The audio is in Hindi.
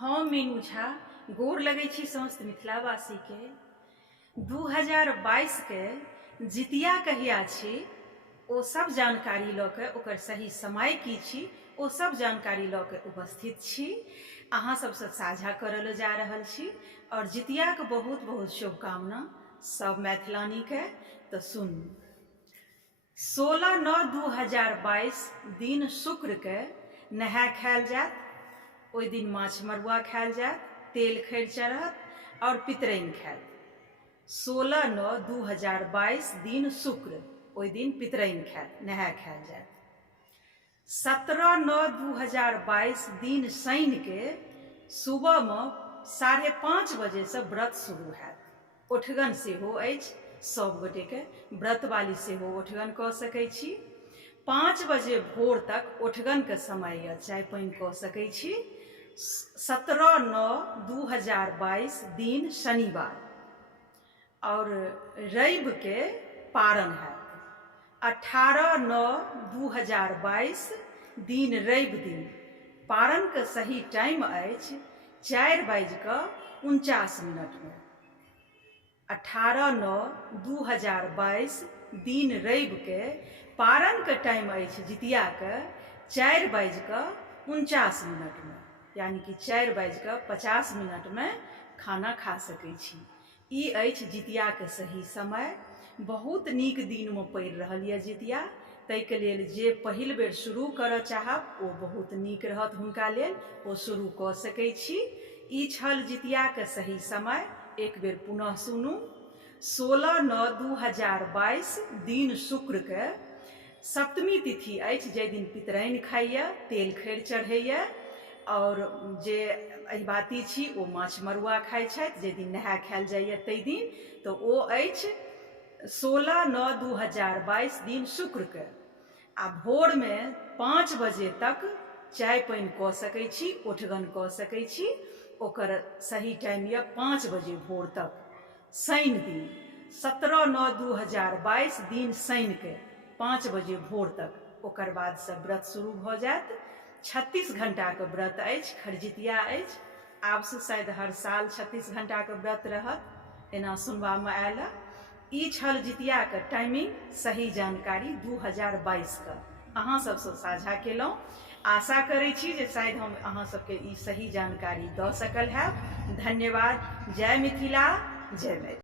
हम मीनू झा गोर लगै छी समस्त मिथिलावासी के 2022 के जितिया कहिया छी ओ सब जानकारी लऽ के ओकर सही समय की छी ओ सब जानकारी लऽ के उपस्थित छी अहाँ सबसे साझा करल जा रहल छी और जितिया के बहुत बहुत शुभकामना सब मैथिलानी के। तो सुनू 16/9/2022 दिन शुक्र के नहाय खायल जात। ओहि दिन माछ मरुआ खायल जात, तेल खैर चढ़त और पितरैन खायत। 16/9/2022 दिन शुक्र ओहि दिन पितरैन खायत, नहाय खायल जात। 17/9/2022 दिन शनि के सुबह में 5:30 बजे से व्रत शुरू हैत। ओठगन सेहो अछि, सब गोटे के व्रत वाली सेहो ओठगन कऽ सकै छी। 5 बजे भोर तक ओठगन के समय यऽ, चाय पानि कऽ सकै छी। 17/9/2022 दिन शनिवार और रवि के पारण है। 18/9/2022 दिन रवि दिन पारण के सही टाइम अछि 4:49 में। 18/9/2022 दिन रवि के पारण के टाइम अछि जितिया के 4:49 में, यानी कि 4:50 में खाना खा सकै छी। ई अछि जितिया के सही समय। बहुत नीक दिन में पड़ि रहल यऽ जितिया, ताहि के लेल जे पहिल बेर शुरू करऽ चाहब ओ बहुत नीक रहत हुनका लेल, ओ शुरू कऽ सकै छी। ई छल जितिया के सही समय। एक बेर पुनः सुनू 16/9/2022 दिन शुक्र के सप्तमी तिथि अछि, जाहि दिन पितरैन खाइए, तेल खैर चढ़ैए और जे अहिबाती छी ओ माछ मरुआ खाइ छथि, जाहि दिन नहाय खायल जाइए ताहि दिन। तो ओ अछि 16/9/2022 दिन शुक्र के। आ भोर में 5 बजे तक चाय पानि कऽ सकै छी, ओठगन कऽ सकै छी। ओकर सही टाइम यऽ 5 बजे भोर तक। शनि दिन 17/9/2022 दिन शनि के 5 बजे भोर तक। ओकर बाद से व्रत शुरू भऽ जायत। 36 घंटा के व्रत अछि, खरजितिया अछि। आब से शायद हर साल 36 घंटा के व्रत रहत, एना सुनबा में आयल। ई छल जितिया के टाइमिंग, सही जानकारी 2022 के अहाँ सबसे साझा केलहुँ। आशा करै छी जे शायद हम अहाँ सबके ई सही जानकारी दऽ सकल हैब। धन्यवाद। जय मिथिला, जय मैथिली।